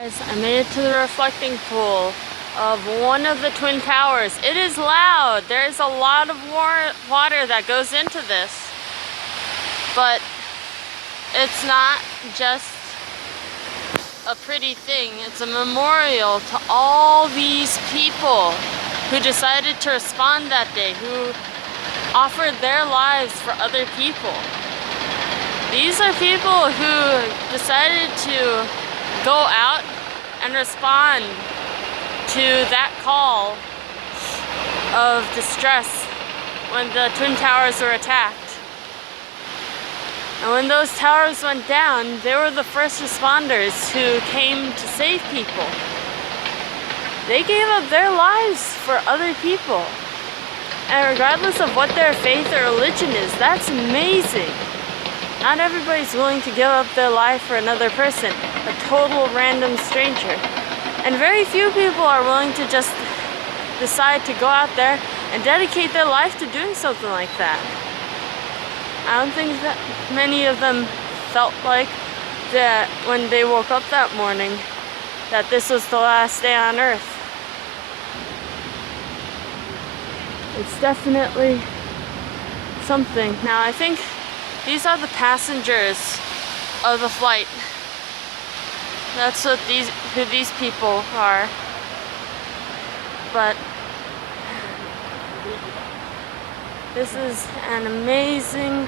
Guys, I made it to the reflecting pool of one of the Twin Towers. It is loud. There's a lot of water that goes into this. But it's not just a pretty thing. It's a memorial to all these people who decided to respond that day, who offered their lives for other people. These are people who decided to go out and respond to that call of distress when the Twin Towers were attacked. And when those towers went down, they were the first responders who came to save people. They gave up their lives for other people. And regardless of what their faith or religion is, that's amazing. Not everybody's willing to give up their life for another person, a total random stranger. And very few people are willing to just decide to go out there and dedicate their life to doing something like that. I don't think that many of them felt like that when they woke up that morning, that this was the last day on Earth. It's definitely something. Now I think these are the passengers of the flight. That's what who these people are. But this is an amazing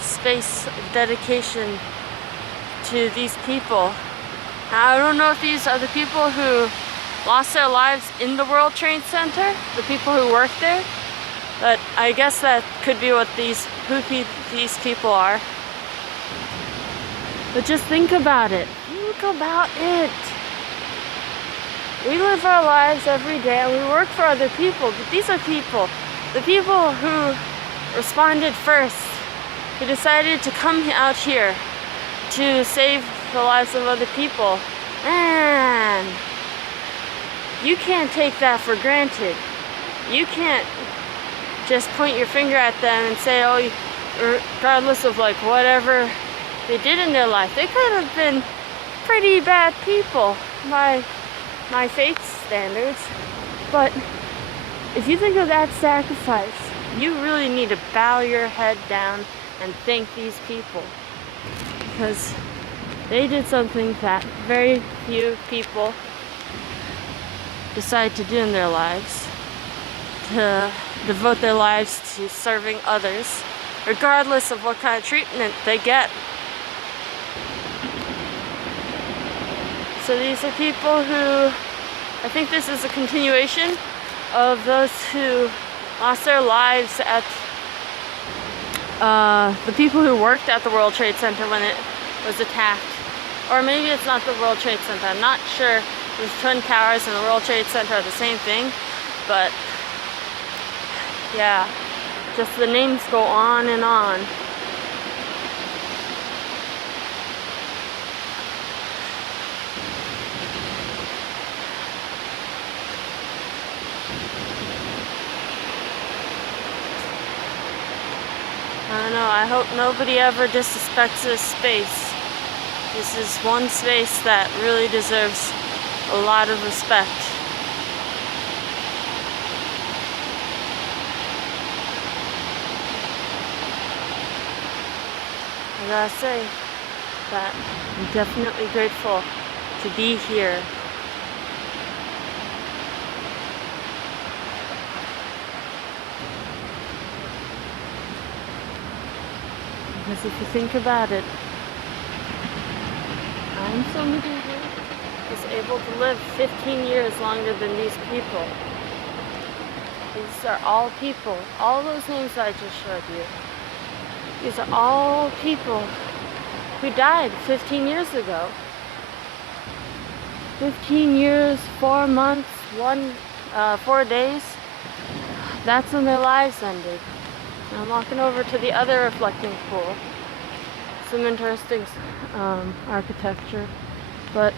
space of dedication to these people. Now, I don't know if these are the people who lost their lives in the World Trade Center, the people who work there. But I guess that could be what these people are. But just think about it. Think about it. We live our lives every day and we work for other people, but these are people. The people who responded first, who decided to come out here to save the lives of other people. Man, you can't take that for granted. You can't just point your finger at them and say, oh, regardless of like whatever they did in their life, they could have been pretty bad people by my faith standards. But if you think of that sacrifice, you really need to bow your head down and thank these people, because they did something that very few people decide to do in their lives, to devote their lives to serving others, regardless of what kind of treatment they get. So these are people who, I think this is a continuation of those who lost their lives at the people who worked at the World Trade Center when it was attacked. Or maybe it's not the World Trade Center, I'm not sure. The Twin Towers and the World Trade Center are the same thing, but yeah, just the names go on and on. I don't know, I hope nobody ever disrespects this space. This is one space that really deserves a lot of respect. I gotta say that I'm definitely grateful to be here. Because if you think about it, I'm somebody who is able to live 15 years longer than these people. These are all people. All those names that I just showed you. These are all people who died 15 years ago. 15 years, 4 months, 4 days. That's when their lives ended. And I'm walking over to the other reflecting pool. Some interesting architecture, but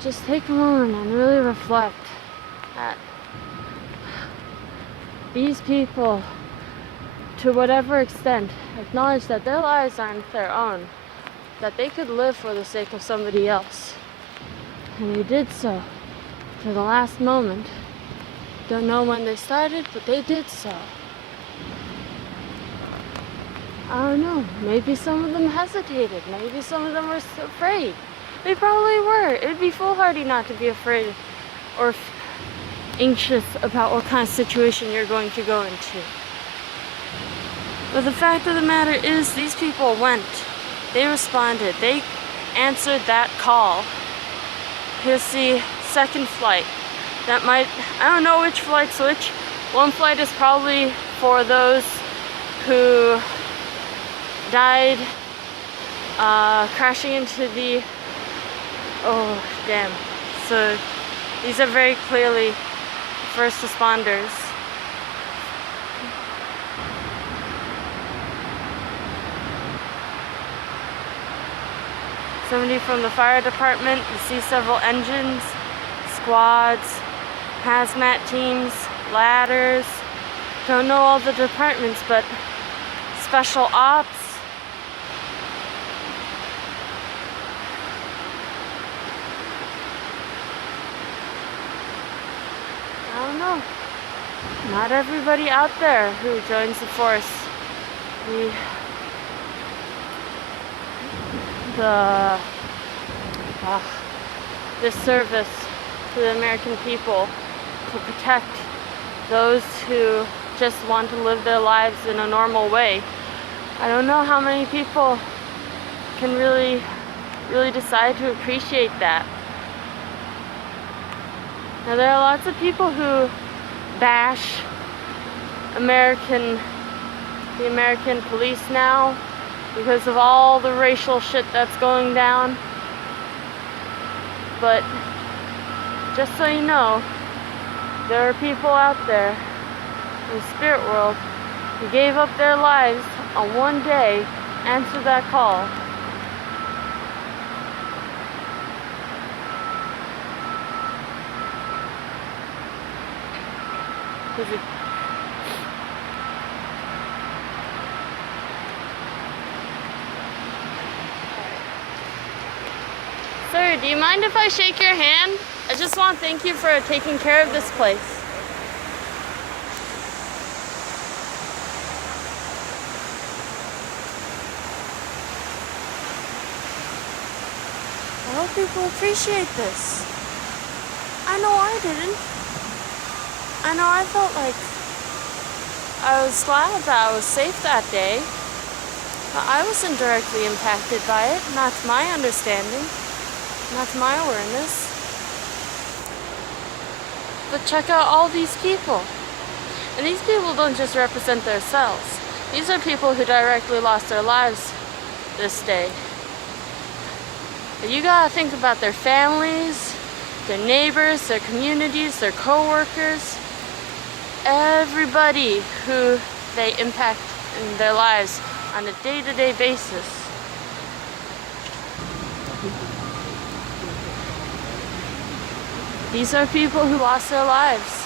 just take a moment and really reflect at these people, to whatever extent, acknowledge that their lives aren't their own. that they could live for the sake of somebody else. And they did so to the last moment. Don't know when they started, but they did so. I don't know. Maybe some of them hesitated. Maybe some of them were afraid. They probably were. It would be foolhardy not to be afraid or anxious about what kind of situation you're going to go into. But the fact of the matter is, these people went. They responded. They answered that call. Here's the second flight. That might, I don't know which flight's which. One flight is probably for those who died crashing into the, oh damn. So these are very clearly first responders. Somebody from the fire department. You see several engines, squads, hazmat teams, ladders. Don't know all the departments, but special ops. I don't know. Not everybody out there who joins the force. This service to the American people to protect those who just want to live their lives in a normal way. I don't know how many people can really decide to appreciate that. Now, there are lots of people who bash the American police now because of all the racial shit that's going down. But just so you know, there are people out there in the spirit world who gave up their lives on one day, answered that call. Sir, do you mind if I shake your hand? I just want to thank you for taking care of this place. I hope people appreciate this. I know I didn't. I know I felt like I was glad that I was safe that day. But I wasn't directly impacted by it, not to my understanding. Not to my awareness. But check out all these people. And these people don't just represent themselves. These are people who directly lost their lives this day. But you gotta think about their families, their neighbors, their communities, their co-workers, everybody who they impact in their lives on a day-to-day basis. These are people who lost their lives.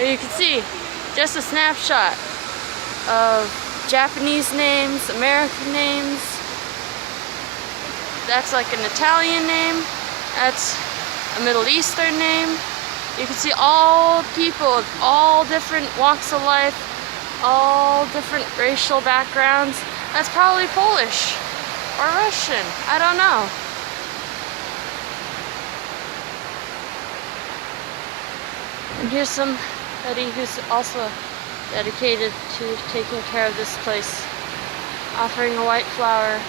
And you can see just a snapshot of Japanese names, American names. That's like an Italian name. That's a Middle Eastern name. You can see all people, all different walks of life, all different racial backgrounds. That's probably Polish or Russian. I don't know. And here's somebody who's also dedicated to taking care of this place, offering a white flower.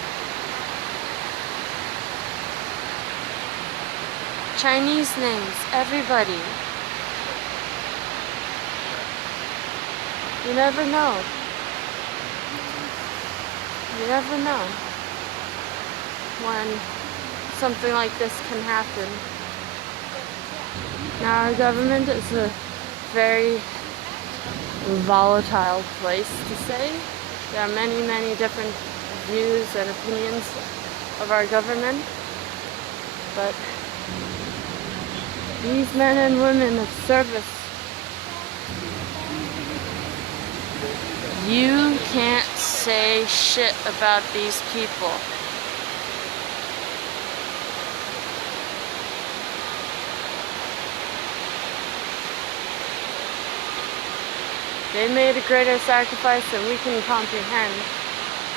Chinese names, everybody. You never know. You never know when something like this can happen. Now, our government is a very volatile place to say. There are many, many different views and opinions of our government, but these men and women of service, you can't say shit about these people. They made a greater sacrifice than we can comprehend.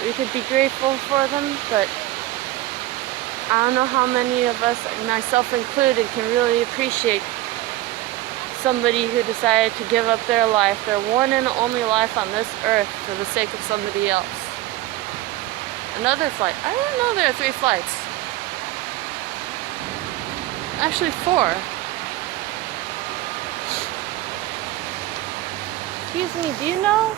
We could be grateful for them, but I don't know how many of us, myself included, can really appreciate somebody who decided to give up their life, their one and only life on this earth, for the sake of somebody else. Another flight. I didn't know there are 3 flights. Actually 4. Excuse me, do you know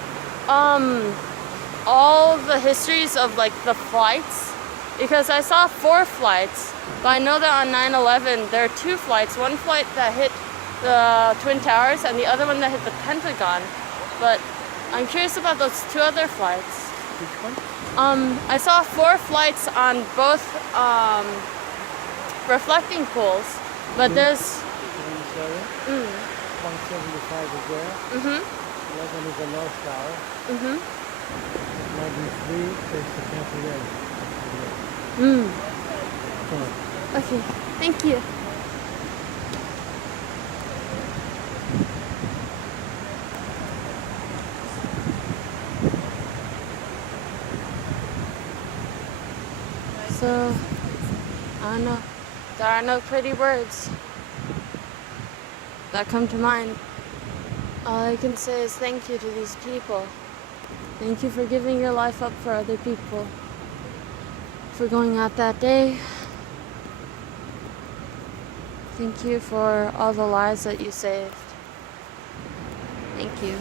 all the histories of like the flights? Because I saw 4 flights, but I know that on 9/11 there are 2 flights. One flight that hit the Twin Towers and the other one that hit the Pentagon. But I'm curious about those 2 other flights. Which one? I saw 4 flights on both reflecting pools, but there's 175 is there. 11 is the North Tower. 93 is the Campanelli. Okay, thank you. So, I don't know. There are no pretty words that come to mind. All I can say is thank you to these people. Thank you for giving your life up for other people. For going out that day. Thank you for all the lives that you saved. Thank you.